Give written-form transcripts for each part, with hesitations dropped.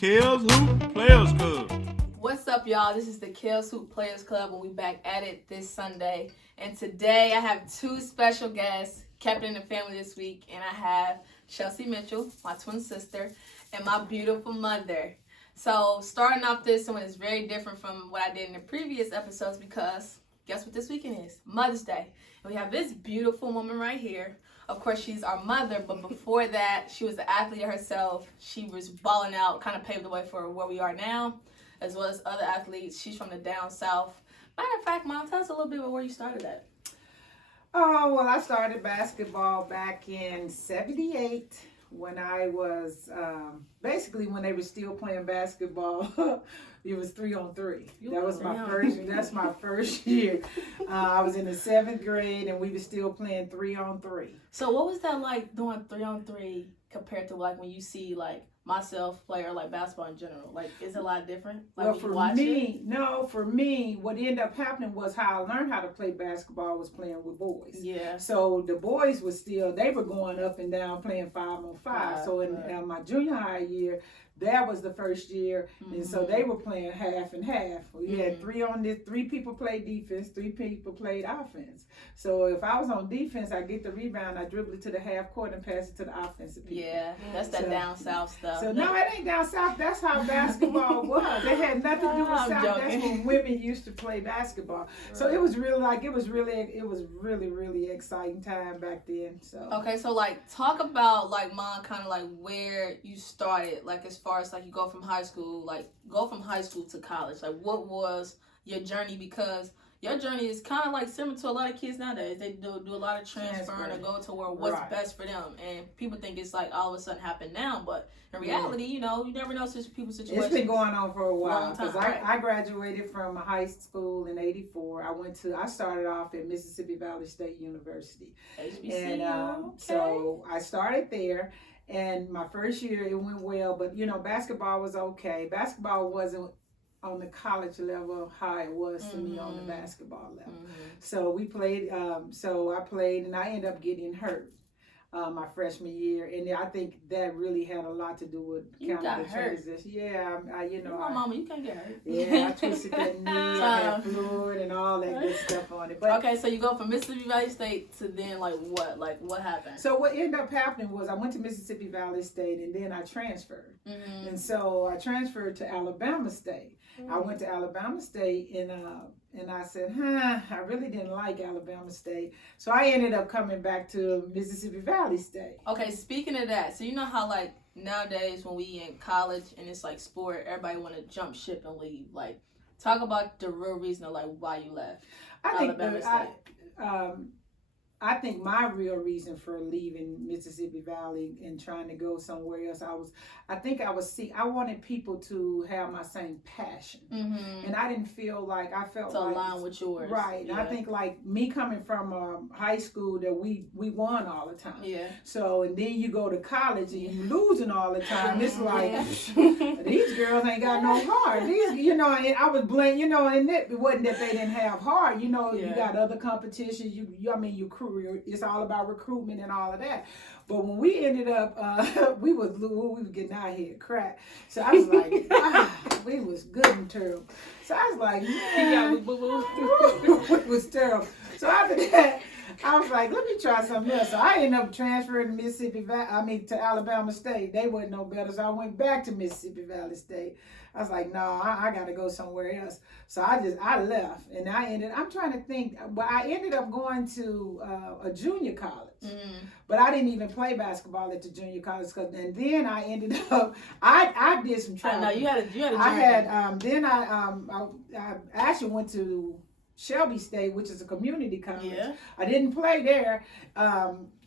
Kelzhoop Players Club. What's up, y'all? This is the Kelzhoop Players Club, and we back at it this Sunday. And today I have two special guests, kept in the family this week, and I have Chelsea Mitchell, my twin sister, and my beautiful mother. So starting off this one is very different from what I did in the previous episodes because guess what this weekend is? Mother's Day. And we have this beautiful woman right here. Of course, she's our mother, but before that, she was an athlete herself. She was balling out, kind of paved the way for where we are now, as well as other athletes. She's from the down south. Matter of fact, Mom, tell us a little bit about where you started at. Oh, well, I started basketball back in '78 when I was, basically when they were still playing basketball. It was 3-on-3. That was my that's my first year. I was in the 7th grade and we were still playing 3-on-3. So what was that like doing 3-on-3 compared to like when you see like myself play or like basketball in general? Like, is it a lot different? Like, well, for me, what ended up happening was how I learned how to play basketball was playing with boys. Yeah. So the boys they were going up and down playing 5-on-5. So in my junior high year, that was the first year, and so they were playing half and half. We had three people played defense, 3 people played offense. So if I was on defense, I get the rebound, I dribble it to the half court and pass it to the offensive people. Yeah, that's that down south stuff. So no, it ain't down south. That's how basketball was. It had nothing to do with south. Joking. That's when women used to play basketball. Right. So it was really exciting time back then. So okay, so like talk about like Mom, kind of like where you started, like as far as like you go from high school to college. Like what was your journey? Because your journey is kind of like similar to a lot of kids nowadays. They do a lot of transferring and go to where what's best for them. And people think it's like all of a sudden happened now, but in reality, you know, you never know people's situations. It's been going on for a while because right. I graduated from high school in '84. I started off at Mississippi Valley State University. HBCU, and so I started there. And my first year, it went well, but, you know, basketball was okay. Basketball wasn't on the college level how it was to me on the basketball level. So we played, so I played, and I ended up getting hurt my freshman year. And I think that really had a lot to do with kind of the transition. Yeah, Mama, you can't get hurt. Yeah, I twisted that knee, I had fluid and all that good stuff on it. But okay, so you go from Mississippi Valley State to then like what? Like what happened? So what ended up happening was I went to Mississippi Valley State and then I transferred. And so I transferred to Alabama State. I went to Alabama State and I said, I really didn't like Alabama State. So I ended up coming back to Mississippi Valley State. Okay, speaking of that, so you know how like nowadays when we in college and it's like sport, everybody want to jump ship and leave. Like, talk about the real reason of like why you left Alabama State. I think my real reason for leaving Mississippi Valley and trying to go somewhere else, I wanted people to have my same passion. And I didn't feel like, I felt to like align with yours. Right. Yeah. And I think like me coming from high school that we won all the time. Yeah. So, and then you go to college and you losing all the time. It's like, these girls ain't got no heart. These, you know, and I was blamed, you know, and it wasn't that they didn't have heart. You know, you got other competitions. You crew. It's all about recruitment and all of that. But when we ended up, we was getting our head cracked. So I was like, we was good and terrible. So I was like, man, it was terrible. So after that, I was like, let me try something else. So I ended up transferring to Alabama State. They wasn't no better, so I went back to Mississippi Valley State. I was like, no, I got to go somewhere else. So I left, and I'm trying to think, but I ended up going to a junior college. But I didn't even play basketball at the junior college, and then I ended up, I did some traveling. I know, you had a journey. I actually went to Shelby State, which is a community college. Yeah. I didn't play there,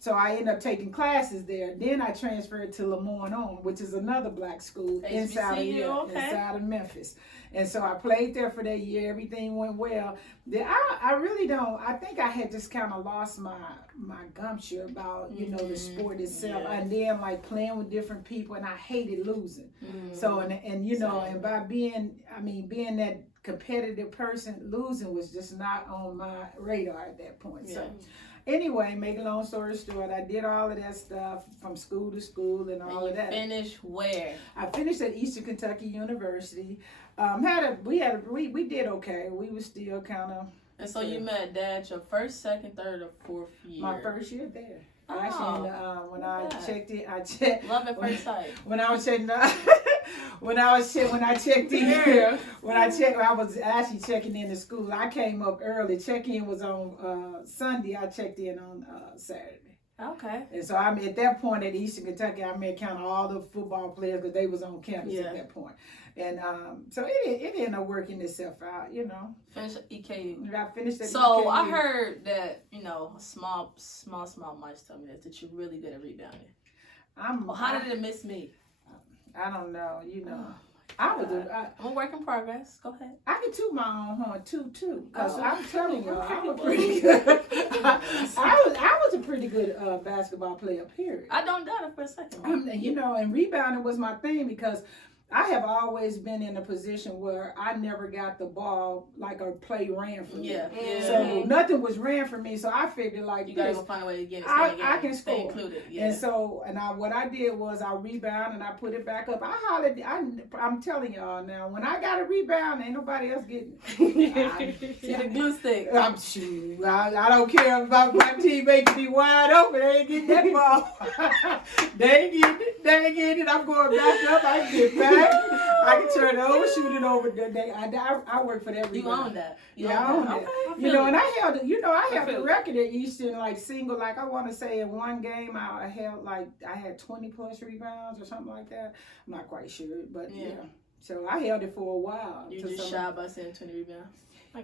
so I ended up taking classes there. Then I transferred to Lemoyne, which is another black school inside of Memphis. And so I played there for that year. Everything went well. Then I really don't. I think I had just kind of lost my gumption about the sport itself, and then like playing with different people, and I hated losing. So and by being that competitive person, losing was just not on my radar at that point. So Anyway, make a long story short, I did all of that stuff from school to school and all of that. Finished where? I finished at Eastern Kentucky University. We did okay. We were still kind of. And so you met Dad your first, second, third, or fourth year? My first year there. Oh, Actually, when I checked in, I checked. Love at first sight. When I was checking, when I checked in, I was actually checking in to school. I came up early. Check-in was on Sunday. I checked in on Saturday. Okay. And so I'm at that point at Eastern Kentucky. I met kind of all the football players because they was on campus at that point. And so it ended up working itself out, you know. Finished EKU. I finished at So EKU. I heard that, you know, small mice tell me that you're really good at rebounding. How did it miss me? I don't know, you know. I'm a work in progress. Go ahead. I can toot my own horn too, because I'm telling you, okay. I'm a pretty good. I was a pretty good basketball player. Period. I don't doubt it for a second. You know, and rebounding was my thing because I have always been in a position where I never got the ball like a play ran for me. Yeah. So nothing was ran for me. So I figured like you gotta go find a way to get it. I can stay score. Included. Yeah. And so, what I did was I rebound and I put it back up. I hollered. I'm telling y'all now, when I got a rebound, ain't nobody else getting it. See the glue stick. I'm sure. I don't care about my teammates to be wide open. They ain't getting that ball. They ain't getting it. I'm going back up. I can get back. I can turn it over, shoot it over. I work for that rebound. You own that. I own that. Okay, you know, and I held the record at Eastern, like single, like I want to say in one game I had 20 plus rebounds or something like that. I'm not quite sure, but yeah. So I held it for a while. You just shy by saying 20 rebounds.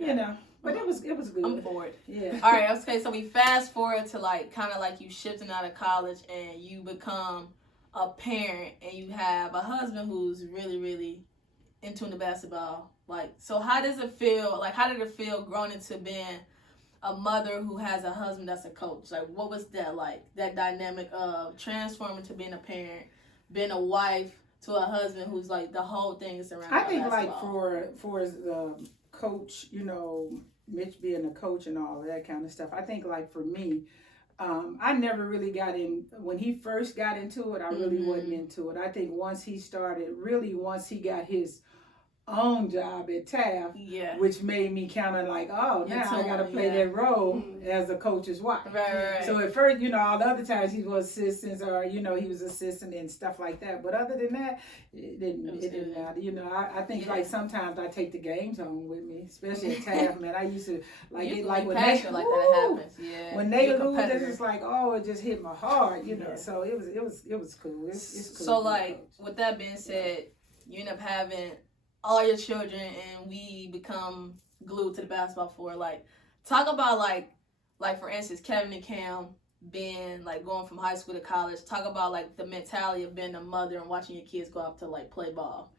You know, but it was good. I'm bored. Yeah. All right. Okay. So we fast forward to like kind of like you shifting out of college and you become a parent and you have a husband who's really, really into the basketball. Like, so how does it feel? Like, how did it feel growing into being a mother who has a husband that's a coach? Like, what was that like? That dynamic of transforming to being a parent, being a wife to a husband who's like the whole thing is around. I think basketball. Like for the coach, you know, Mitch being a coach and all of that kind of stuff. I think like for me. I never really got in, when he first got into it, I really wasn't into it. I think once he got his own job at Taft, which made me kind of like, oh, now I got to play that role as a coach's wife. Right. So at first, you know, all the other times he was assistants or, you know, he was assistant and stuff like that. But other than that, it didn't matter. You know, I think like sometimes I take the games home with me, especially at Taft, man. I used to like it like when they like that happens. Yeah. When they lose, it's just like, oh, it just hit my heart, you know. So it was cool. It's cool. So like with that being said, you end up having all your children and we become glued to the basketball floor. Like, talk about like for instance, Kevin and Cam being like going from high school to college. Talk about like the mentality of being a mother and watching your kids go out to like play ball.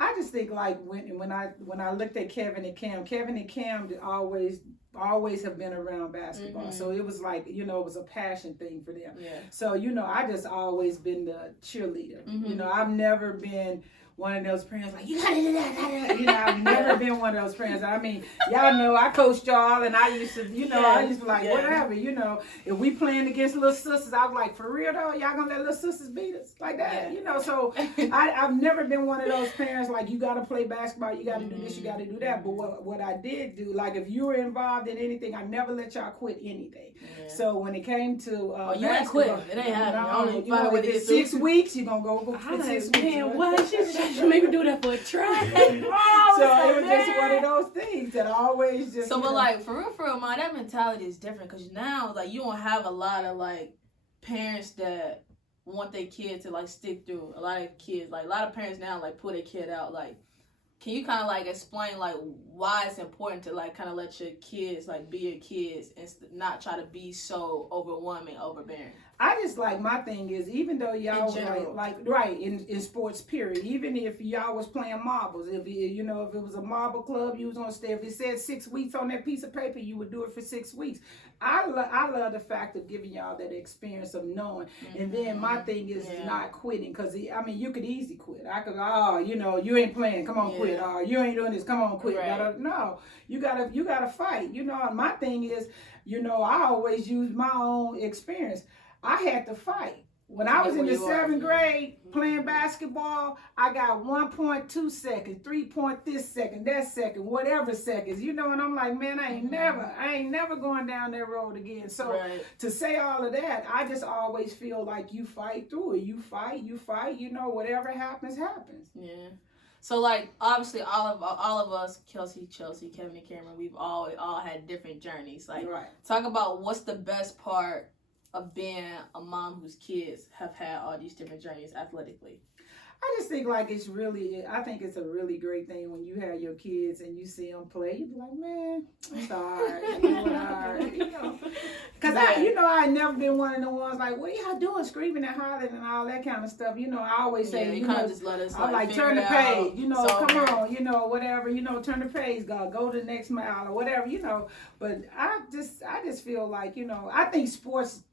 I just think like when I looked at Kevin and Cam always have been around basketball. So it was like, you know, it was a passion thing for them. Yeah. So, you know, I just always been the cheerleader. You know, I've never been one of those parents like, you gotta do that. You know, I've never been one of those parents. I mean, y'all know I coached y'all and I used to, you know, I used to be like, whatever, you know, if we playing against little sisters, I was like, for real though, y'all gonna let little sisters beat us like that, you know? So I've never been one of those parents like, you gotta play basketball, you gotta do this, you gotta do that. But what I did do, like if you were involved in anything, I never let y'all quit anything. So when it came to you ain't quitting. It ain't happening. You know, if it's 6 weeks, you're gonna go for 6 weeks. Man, what? You make me do that for a try. So it was just one of those things that I always just. So, but like for real, man, that mentality is different because now, like, you don't have a lot of like parents that want their kids to like stick through. A lot of parents now like pull their kid out. Like, can you kind of like explain like why it's important to like kind of let your kids like be your kids and not try to be so overwhelming, overbearing? I just like, my thing is, even though y'all in sports period, even if y'all was playing marbles, if you know, if it was a marble club, you was on stay. If it said 6 weeks on that piece of paper, you would do it for 6 weeks. I love the fact of giving y'all that experience of knowing. And then my thing is not quitting, because I mean, you could easily quit. I could, you know, you ain't playing, come on, quit. You ain't doing this, come on, quit. you gotta fight. You know, and my thing is, you know, I always use my own experience. I had to fight. When I was in the 7th grade playing basketball, I got 1.2 seconds, 3 point this second, that second, whatever seconds, you know, and I'm like, man, I ain't never going down that road again. So to say all of that, I just always feel like you fight through it. You fight, you know, whatever happens, happens. Yeah. So like obviously all of us, Kelsey, Chelsea, Kevin, and Cameron, we've all had different journeys. Like talk about what's the best part of being a mom whose kids have had all these different journeys athletically. I just think like I think it's a really great thing when you have your kids and you see them play. You be like, man, it's all right, you know. Because I never been one of the ones like, what are y'all doing, screaming and hollering and all that kind of stuff. You know, I always say, you know, just let us I'm like turn the page, you know, come on, you know, whatever, you know, turn the page, go to the next mile or whatever, you know. But I just feel like, you know, I think sports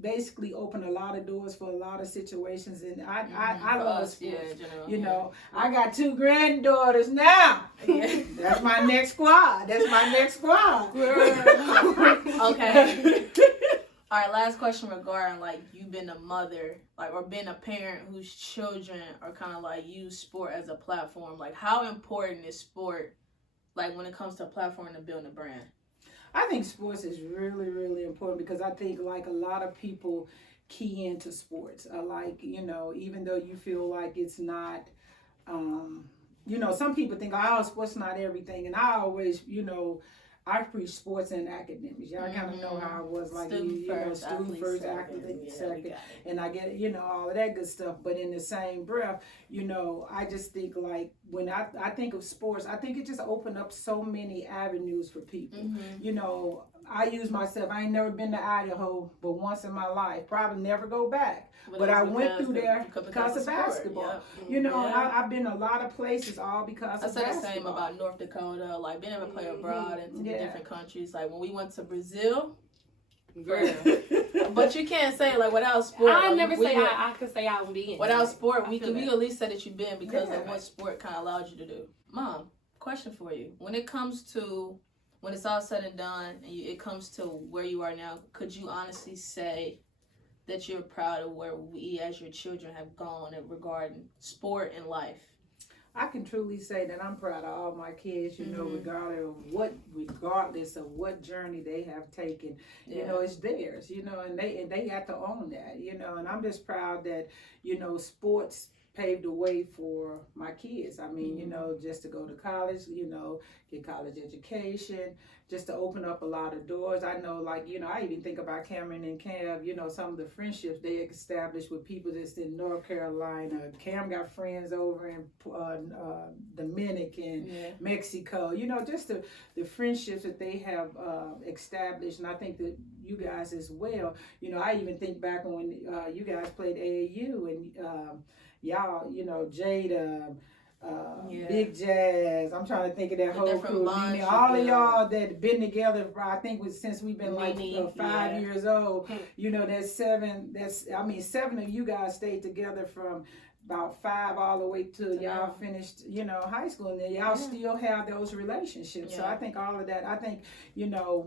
basically open a lot of doors for a lot of situations, and I love sports. You know, I got 2 granddaughters now. That's my next squad. Okay. All right, last question regarding like you being a mother, like or being a parent whose children are kind of like use sport as a platform. Like, how important is sport, like when it comes to a platform and building a brand? I think sports is really, really important because I think like a lot of people key into sports. Like, you know, even though you feel like it's not, you know, some people think, oh, sports not everything. And I always, you know, I preach sports and academics. Y'all kind of know how I was like, student first, athlete second. And I get, you know, all of that good stuff. But in the same breath, you know, I just think like when I think of sports, I think it just opened up so many avenues for people. You know, I use myself. I ain't never been to Idaho, but once in my life. Probably never go back. But I went through there because of basketball. You know, I've been a lot of places all because of basketball. I said the same about North Dakota, like being able to play abroad and the different countries. Like when we went to Brazil, but you can't say like without sport. I never say I could say I would be in. Without sport, we at least say that you've been because of what sport kind of allowed you to do. Mom, question for you: when it comes to when it's all said and done, and it comes to where you are now, could you honestly say that you're proud of where we as your children have gone regarding sport and life? I can truly say that I'm proud of all my kids, you know, regardless of what journey they have taken, you know, it's theirs, you know, and they have to own that, you know, and I'm just proud that, you know, sports paved the way for my kids. I mean, you know, just to go to college, you know, get college education, just to open up a lot of doors. I know, like, you know, I even think about Cameron and Kev, you know, some of the friendships they established with people that's in North Carolina. Cam got friends over in Dominican, Mexico, you know, just the friendships that they have established. And I think that you guys as well, you know, I even think back when you guys played AAU and y'all, you know, Jada, Big Jazz. I'm trying to think of that whole crew. All of y'all that been together, I think, since we've been like 5 years old. You know, seven of you guys stayed together from about 5 all the way till y'all finished, you know, high school, and then y'all still have those relationships. So I think all of that, I think, you know,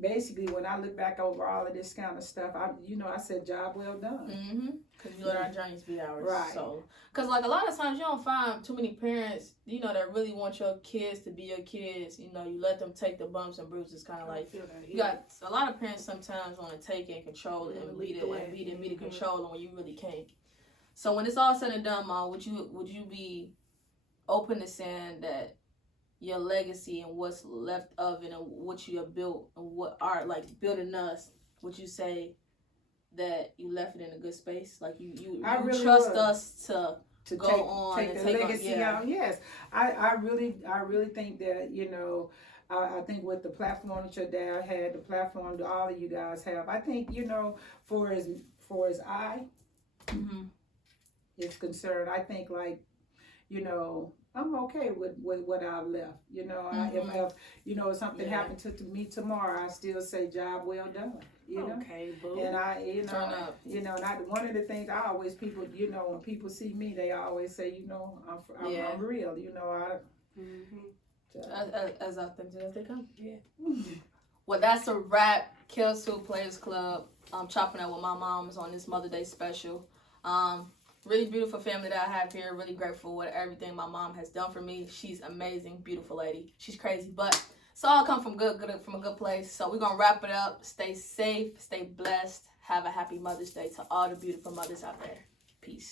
basically when I look back over all of this kind of stuff, I said job well done. Because you let our journeys be ours. Right. So, because like a lot of times you don't find too many parents, you know, that really want your kids to be your kids. You know, you let them take the bumps and bruises, kind of like you got a lot of parents sometimes want to take it and control it and lead it and be the controller when you really can't. So when it's all said and done, Mom, would you be open to saying that your legacy and what's left of it and what you have built and what are like building us, would you say that you left it in a good space? Like you really trust us to go on take and the take legacy on. Yes, I really think that, you know, I think with the platform that your dad had, the platform that all of you guys have, I think, you know, for as I is concerned, I think, like, you know, I'm okay with what I've left. You know, if you know, something happened to me tomorrow, I still say job well done. You know? Okay, boo. And and one of the things I always you know, when people see me, they always say, you know, I'm real. You know, As authentic as they come. Yeah. Well, that's a wrap. Kelzhoop Players Club. I'm chopping up with my moms on this Mother's Day special. Really beautiful family that I have here. Really grateful with everything my mom has done for me. She's amazing, beautiful lady. She's crazy, but it's all come from from a good place. So we're gonna wrap it up. Stay safe, stay blessed. Have a happy Mother's Day to all the beautiful mothers out there. Peace.